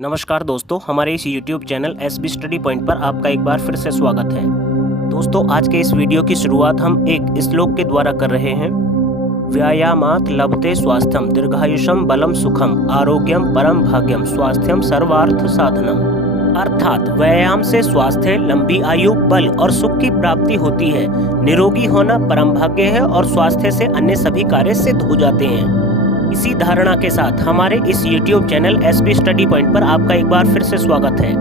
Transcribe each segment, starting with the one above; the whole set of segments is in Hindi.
नमस्कार दोस्तों, हमारे इस YouTube channel SB study point पर आपका एक बार फिर से स्वागत है। दोस्तों, आज के इस वीडियो की शुरुआत हम एक श्लोक के द्वारा कर रहे हैं। व्यायामात् लभते स्वास्थ्यम दीर्घायुषम बलम सुखम आरोग्यम परम भाग्यम स्वास्थ्यम सर्वार्थ साधनम। अर्थात व्यायाम से स्वास्थ्य, लंबी आयु, बल और सुख की प्राप्ति होती है। निरोगी होना परम भाग्य है और स्वास्थ्य से अन्य सभी कार्य सिद्ध हो जाते हैं। इसी धारणा के साथ हमारे इस YouTube channel SB study point पर आपका एक बार फिर से स्वागत है।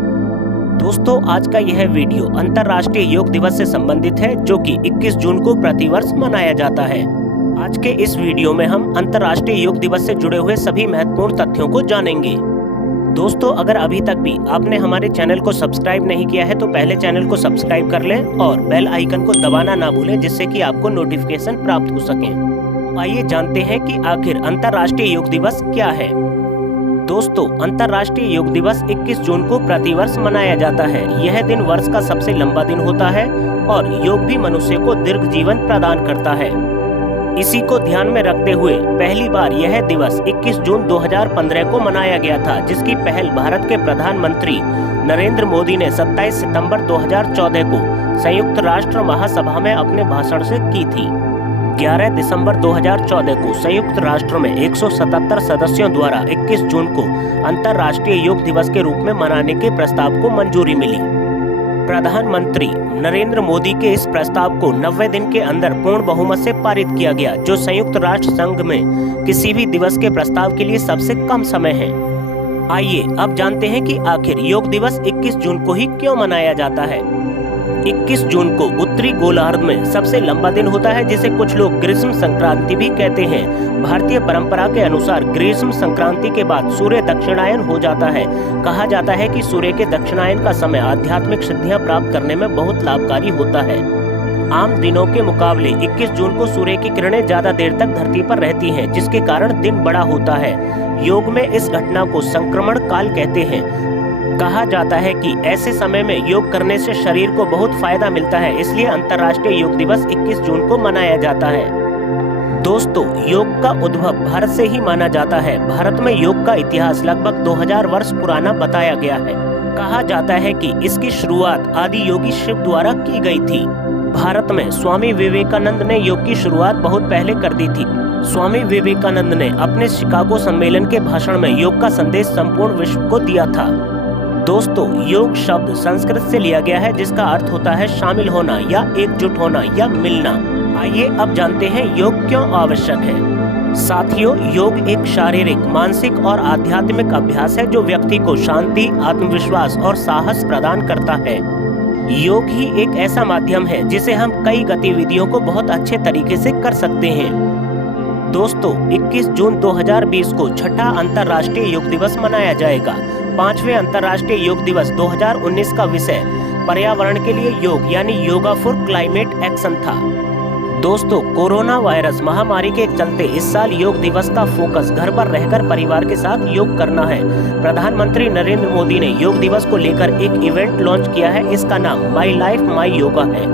दोस्तों, आज का यह वीडियो अंतर्राष्ट्रीय योग दिवस से संबंधित है, जो कि 21 जून को प्रतिवर्ष मनाया जाता है। आज के इस वीडियो में हम अंतर्राष्ट्रीय योग दिवस से जुड़े हुए सभी महत्वपूर्ण तथ्यों को जानेंगे। दोस्तों, अगर अभी तक भी आपने हमारे चैनल को सब्सक्राइब नहीं किया है तो पहले चैनल को सब्सक्राइब कर लें और बेल आइकन को दबाना ना भूलें, जिससे कि आपको नोटिफिकेशन प्राप्त हो सके। आइए जानते हैं कि आखिर अंतर्राष्ट्रीय योग दिवस क्या है। दोस्तों, अंतर्राष्ट्रीय योग दिवस 21 जून को प्रतिवर्ष मनाया जाता है। यह दिन वर्ष का सबसे लंबा दिन होता है और योग भी मनुष्य को दीर्घ जीवन प्रदान करता है। इसी को ध्यान में रखते हुए पहली बार यह दिवस 21 जून 2015 को मनाया गया था, जिसकी पहल भारत के प्रधानमंत्री नरेंद्र मोदी ने 27 सितंबर 2014 को संयुक्त राष्ट्र महासभा में अपने भाषण से की थी। 11 दिसंबर 2014 को संयुक्त राष्ट्र में 177 सदस्यों द्वारा 21 जून को अंतर्राष्ट्रीय योग दिवस के रूप में मनाने के प्रस्ताव को मंजूरी मिली। प्रधानमंत्री नरेंद्र मोदी के इस प्रस्ताव को 90 दिन के अंदर पूर्ण बहुमत से पारित किया गया, जो संयुक्त राष्ट्र संघ में किसी भी दिवस के प्रस्ताव के लिए सबसे कम समय है। आइए अब जानते हैं कि आखिर योग दिवस 21 जून को ही क्यों मनाया जाता है। 21 जून को उत्तरी गोलार्ध में सबसे लंबा दिन होता है, जिसे कुछ लोग ग्रीष्म संक्रांति भी कहते हैं। भारतीय परंपरा के अनुसार ग्रीष्म संक्रांति के बाद सूर्य दक्षिणायन हो जाता है। कहा जाता है कि सूर्य के दक्षिणायन का समय आध्यात्मिक सिद्धियां प्राप्त करने में बहुत लाभकारी होता है। आम दिनों के मुकाबले 21 जून को सूर्य की किरणें ज्यादा देर तक धरती पर रहती हैं, जिसके कारण दिन बड़ा होता है। योग में इस घटना को संक्रमण काल कहते हैं। कहा जाता है कि ऐसे समय में योग करने से शरीर को बहुत फायदा मिलता है, इसलिए अंतर्राष्ट्रीय योग दिवस 21 जून को मनाया जाता है। दोस्तों, योग का उद्भव भारत से ही माना जाता है। भारत में योग का इतिहास लगभग 2000 वर्ष पुराना बताया गया है। कहा जाता है कि इसकी शुरुआत आदि योगी शिव द्वारा की गई थी। भारत में स्वामी विवेकानंद ने योग की शुरुआत बहुत पहले कर दी थी। स्वामी विवेकानंद ने अपने शिकागो सम्मेलन के भाषण में योग का संदेश संपूर्ण विश्व को दिया था। दोस्तों, योग शब्द संस्कृत से लिया गया है, जिसका अर्थ होता है शामिल होना या एकजुट होना या मिलना। आइए अब जानते हैं योग क्यों आवश्यक है। साथियों, योग एक शारीरिक, मानसिक और आध्यात्मिक अभ्यास है जो व्यक्ति को शांति, आत्मविश्वास और साहस प्रदान करता है। योग ही एक ऐसा माध्यम है जिसे हम कई गतिविधियों को बहुत अच्छे तरीके से कर सकते हैं। दोस्तों, 21 जून 2020 को छठा अंतर्राष्ट्रीय योग दिवस मनाया जाएगा। 5वें अंतर्राष्ट्रीय योग दिवस 2019 का विषय पर्यावरण के लिए योग यानी योगा फॉर क्लाइमेट एक्शन था। दोस्तों, कोरोना वायरस महामारी के चलते इस साल योग दिवस का फोकस घर पर रहकर परिवार के साथ योग करना है। प्रधानमंत्री नरेंद्र मोदी ने योग दिवस को लेकर एक इवेंट लॉन्च किया है। इसका नाम माई लाइफ माई योगा है।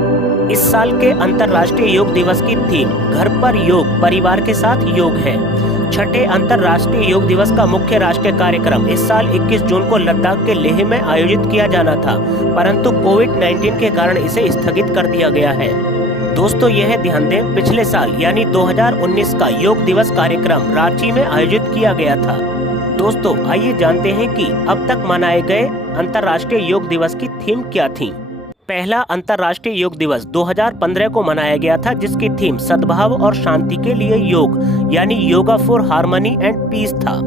इस साल के अंतर्राष्ट्रीय योग दिवस की थीम घर पर योग, परिवार के साथ योग है। छठे अंतर्राष्ट्रीय योग दिवस का मुख्य राष्ट्रीय कार्यक्रम इस साल 21 जून को लद्दाख के लेह में आयोजित किया जाना था, परंतु कोविड-19 के कारण इसे स्थगित कर दिया गया है। दोस्तों, यह ध्यान दें, पिछले साल यानी 2019 का योग दिवस कार्यक्रम रांची में आयोजित किया गया था। दोस्तों, आइए जानते हैं कि अब तक मनाए गए अंतर्राष्ट्रीय योग दिवस की थीम क्या थी। पहला अंतर्राष्ट्रीय योग दिवस 2015 को मनाया गया था, जिसकी थीम सद्भाव और शांति के लिए योग यानी yoga for harmony and peace था।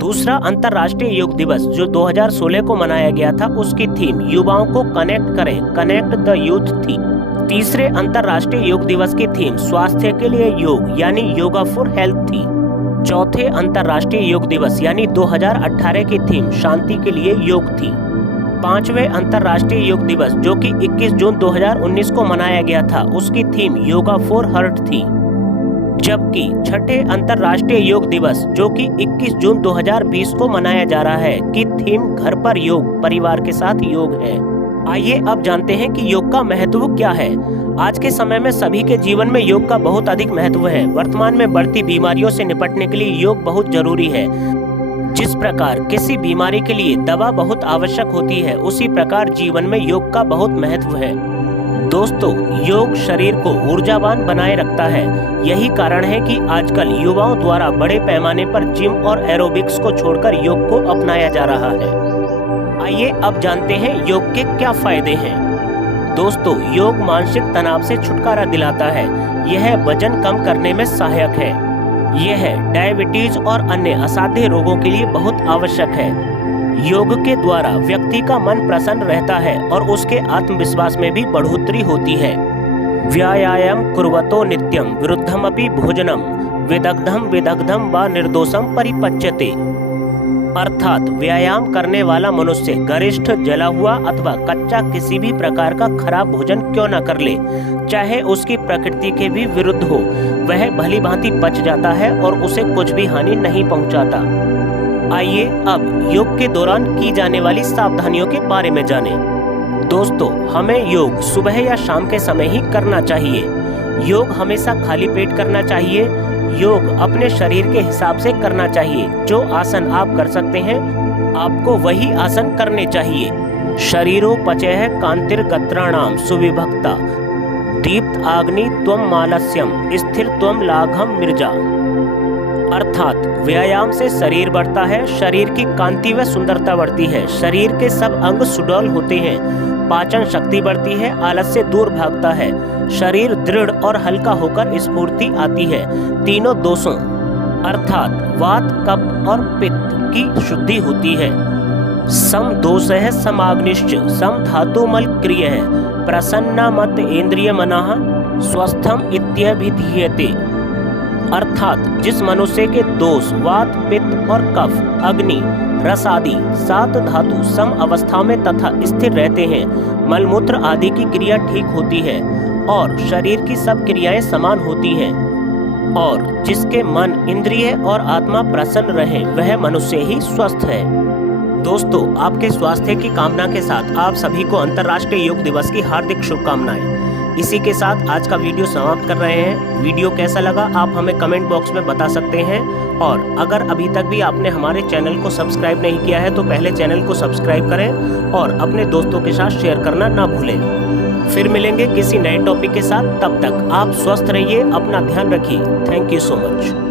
दूसरा अंतर्राष्ट्रीय योग दिवस जो 2016 को मनाया गया था, उसकी थीम युवाओं को कनेक्ट करें, कनेक्ट द यूथ थी। तीसरे अंतर्राष्ट्रीय योग दिवस की थीम स्वास्थ्य के लिए योग यानी योगा फॉर हेल्थ थी। चौथे अंतर्राष्ट्रीय योग दिवस यानी 2018 की थीम शांति के लिए योग थी। 5वें अंतर्राष्ट्रीय योग दिवस जो कि 21 जून 2019 को मनाया गया था, उसकी थीम योगा फॉर हार्ट थी। जबकि छठे अंतर्राष्ट्रीय योग दिवस जो कि 21 जून 2020 को मनाया जा रहा है की थीम घर पर योग, परिवार के साथ योग है। आइए अब जानते हैं कि योग का महत्व क्या है। आज के समय में सभी के जीवन में योग का बहुत अधिक महत्व है। वर्तमान में बढ़ती बीमारियों से निपटने के लिए योग बहुत जरूरी है। जिस प्रकार किसी बीमारी के लिए दवा बहुत आवश्यक होती है, उसी प्रकार जीवन में योग का बहुत महत्व है। दोस्तों, योग शरीर को ऊर्जावान बनाए रखता है। यही कारण है कि आजकल युवाओं द्वारा बड़े पैमाने पर जिम और एरोबिक्स को छोड़कर योग को अपनाया जा रहा है। आइए अब जानते हैं योग के क्या फायदे हैं। दोस्तों, योग मानसिक तनाव से छुटकारा दिलाता है। यह वजन कम करने में सहायक है। यह डायबिटीज और अन्य असाध्य रोगों के लिए बहुत आवश्यक है। योग के द्वारा व्यक्ति का मन प्रसन्न रहता है और उसके आत्मविश्वास में भी बढ़ोतरी होती है। व्यायाम कुर्वतो नित्यम विरुद्धमपि भोजनम विदग्धम विदग्धम व निर्दोषम परिपच्यते। अर्थात व्यायाम करने वाला मनुष्य गरिष्ठ, जला हुआ अथवा कच्चा किसी भी प्रकार का खराब भोजन क्यों न कर ले, चाहे उसकी प्रकृति के भी विरुद्ध हो, वह भली भांति पच जाता है और उसे कुछ भी हानि नहीं पहुंचाता। आइए अब योग के दौरान की जाने वाली सावधानियों के बारे में जानें। दोस्तों, हमें योग सुबह या शाम के समय ही करना चाहिए। योग हमेशा खाली पेट करना चाहिए। योग अपने शरीर के हिसाब से करना चाहिए। जो आसन आप कर सकते हैं, आपको वही आसन करने चाहिए। शरीरो पचय कांतिर्गत्राणाम सुविभक्ता दीप्त आग्नि त्वम मालस्यम स्थिर त्वम लाघम मिर्जा। अर्थात व्यायाम से शरीर बढ़ता है, शरीर की कांति व सुंदरता बढ़ती है, शरीर के सब अंग सुडौल होते हैं, पाचन शक्ति बढ़ती है, आलस्य दूर भागता है, शरीर दृढ़ और हल्का होकर स्फूर्ति आती है। तीनों दोषों अर्थात वात, कफ और पित्त की शुद्धि होती है। सम दोष है समाग्निश्च सम धातुमल क्रिय है प्रसन्ना मत इंद्रिय मनाः स्वस्थम इत्यभिधीयते। अर्थात जिस मनुष्य के दोष वात, पित्त और कफ, अग्नि, रस आदि 7 धातु सम अवस्था में तथा स्थिर रहते हैं, मलमूत्र आदि की क्रिया ठीक होती है और शरीर की सब क्रियाएं समान होती हैं, और जिसके मन, इंद्रिय और आत्मा प्रसन्न रहे, वह मनुष्य ही स्वस्थ है। दोस्तों, आपके स्वास्थ्य की कामना के साथ आप सभी को अंतर्राष्ट्रीय योग दिवस की हार्दिक शुभकामनाएं। इसी के साथ आज का वीडियो समाप्त कर रहे हैं। वीडियो कैसा लगा आप हमें कमेंट बॉक्स में बता सकते हैं, और अगर अभी तक भी आपने हमारे चैनल को सब्सक्राइब नहीं किया है तो पहले चैनल को सब्सक्राइब करें और अपने दोस्तों के साथ शेयर करना ना भूलें। फिर मिलेंगे किसी नए टॉपिक के साथ। तब तक आप स्वस्थ रहिए, अपना ध्यान रखिए। Thank you so much.